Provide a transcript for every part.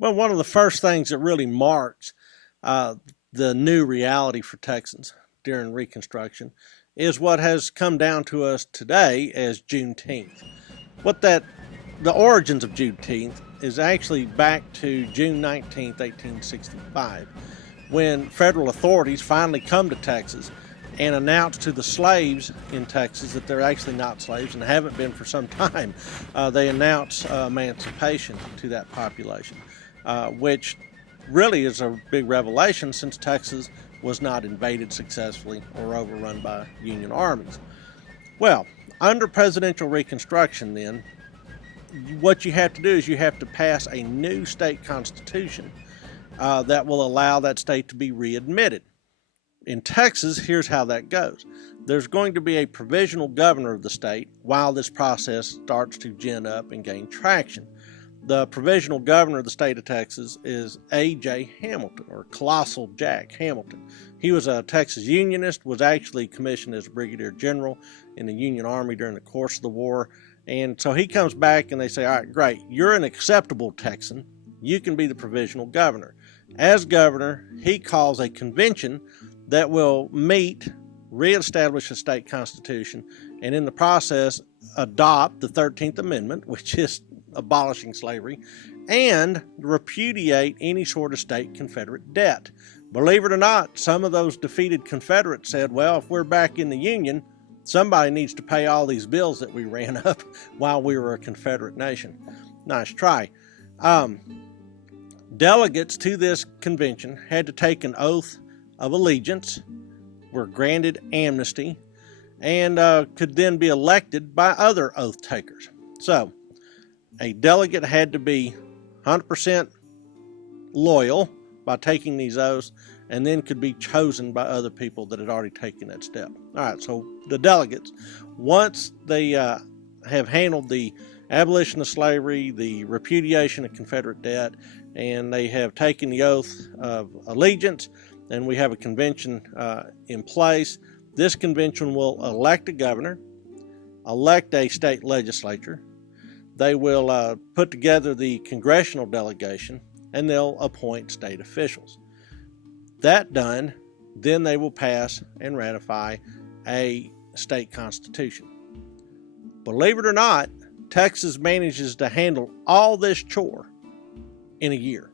Well, one of the first things that really marks uh, the new reality for Texans during Reconstruction is what has come down to us today as Juneteenth. What that the origins of Juneteenth is actually back to June 19th, 1865, when federal authorities finally come to Texas and announce to the slaves in Texas that they're actually not slaves and haven't been for some time. They announce emancipation to that population, which really is a big revelation since Texas was not invaded successfully or overrun by Union armies. Well, under presidential Reconstruction, then, what you have to do is you have to pass a new state constitution that will allow that state to be readmitted. In Texas, here's how that goes. There's going to be a provisional governor of the state while this process starts to gin up and gain traction. The provisional governor of the state of Texas is A.J. Hamilton, or Colossal Jack Hamilton. He was a Texas Unionist, was actually commissioned as a brigadier general in the Union Army during the course of the war. And so he comes back and they say, all right, great, you're an acceptable Texan. You can be the provisional governor. As governor, he calls a convention that will meet, reestablish a state constitution, and in the process adopt the 13th Amendment, which is abolishing slavery, and repudiate any sort of state Confederate debt. Believe it or not, some of those defeated Confederates said, well, if we're back in the Union, somebody needs to pay all these bills that we ran up while we were a Confederate nation. Nice try. Delegates to this convention had to take an oath of allegiance, were granted amnesty, and could then be elected by other oath takers. So, a delegate had to be 100% loyal by taking these oaths, and then could be chosen by other people that had already taken that step. All right, so the delegates, once they have handled the abolition of slavery, the repudiation of Confederate debt, and they have taken the oath of allegiance, and we have a convention in place, this convention will elect a governor, elect a state legislature. They will put together the congressional delegation, and they'll appoint state officials. That done, then they will pass and ratify a state constitution. Believe it or not, Texas manages to handle all this chore in a year.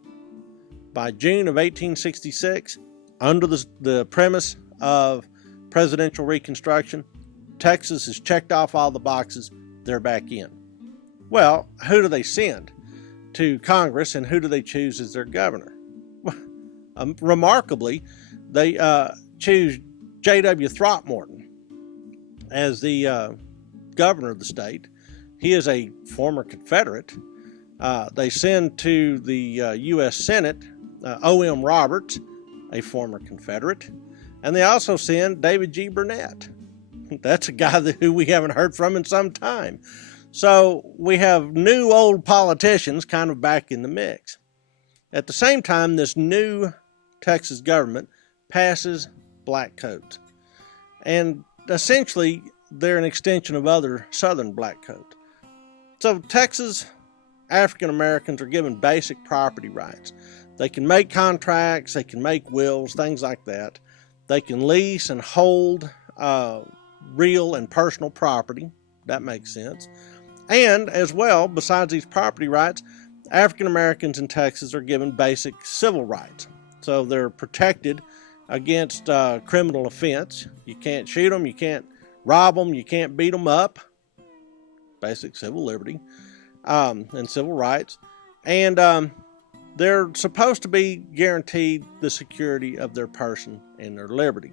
By June of 1866, under the premise of presidential Reconstruction, Texas has checked off all the boxes, they're back in. Well, who do they send to Congress, and who do they choose as their governor? Remarkably, they choose J.W. Throckmorton as the governor of the state. He is a former Confederate. They send to the U.S. Senate O.M. Roberts, a former Confederate, and they also send David G. Burnett. That's a guy who we haven't heard from in some time. So we have new old politicians kind of back in the mix. At the same time, this new Texas government passes black codes. And essentially, they're an extension of other southern black codes. So Texas African Americans are given basic property rights. They can make contracts, they can make wills, things like that. They can lease and hold real and personal property. That makes sense. And as well, besides these property rights, African Americans in Texas are given basic civil rights. So they're protected against criminal offense. You can't shoot them, you can't rob them, you can't beat them up. Basic civil liberty and civil rights. And they're supposed to be guaranteed the security of their person and their liberty.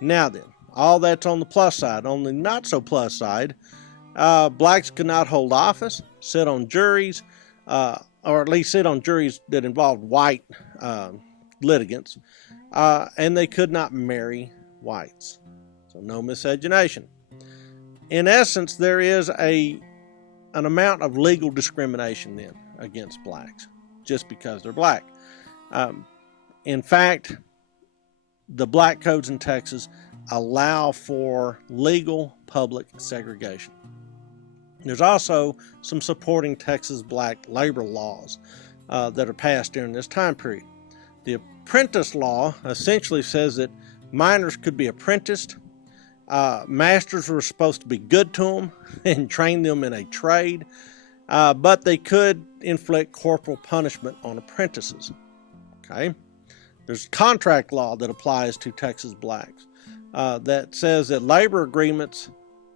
Now then, all that's on the plus side. On the not so plus side, blacks could not hold office, sit on juries, or at least sit on juries that involved white litigants, and they could not marry whites. So no miscegenation. In essence, there is an amount of legal discrimination then against blacks just because they're black. In fact, the black codes in Texas allow for legal public segregation. There's also some supporting Texas black labor laws. that are passed during this time period. The apprentice law essentially says that miners could be apprenticed. Masters were supposed to be good to them and train them in a trade, but they could inflict corporal punishment on apprentices. Okay, there's contract law that applies to Texas blacks that says that labor agreements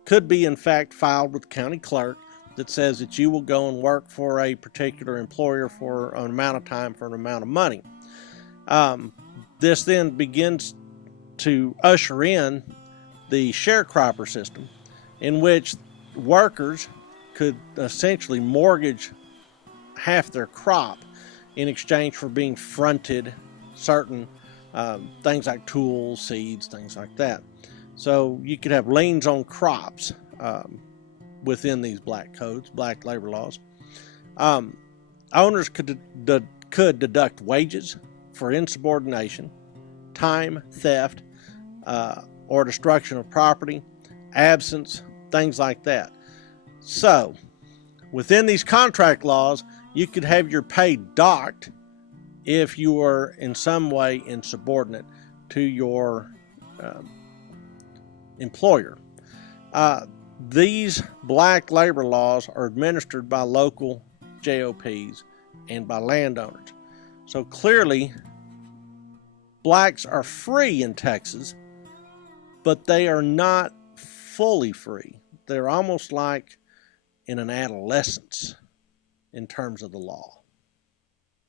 could be in fact filed with the county clerk that says that you will go and work for a particular employer for an amount of time for an amount of money. This then begins to usher in the sharecropper system, in which workers could essentially mortgage half their crop in exchange for being fronted certain things like tools, seeds, things like that. So you could have liens on crops within these black codes, black labor laws. Owners could deduct wages for insubordination, time, theft, or destruction of property, absence, things like that. So, within these contract laws, you could have your pay docked if you were in some way insubordinate to your employer. These black labor laws are administered by local JOPs and by landowners. So clearly, blacks are free in Texas, but they are not fully free. They're almost like in an adolescence in terms of the law.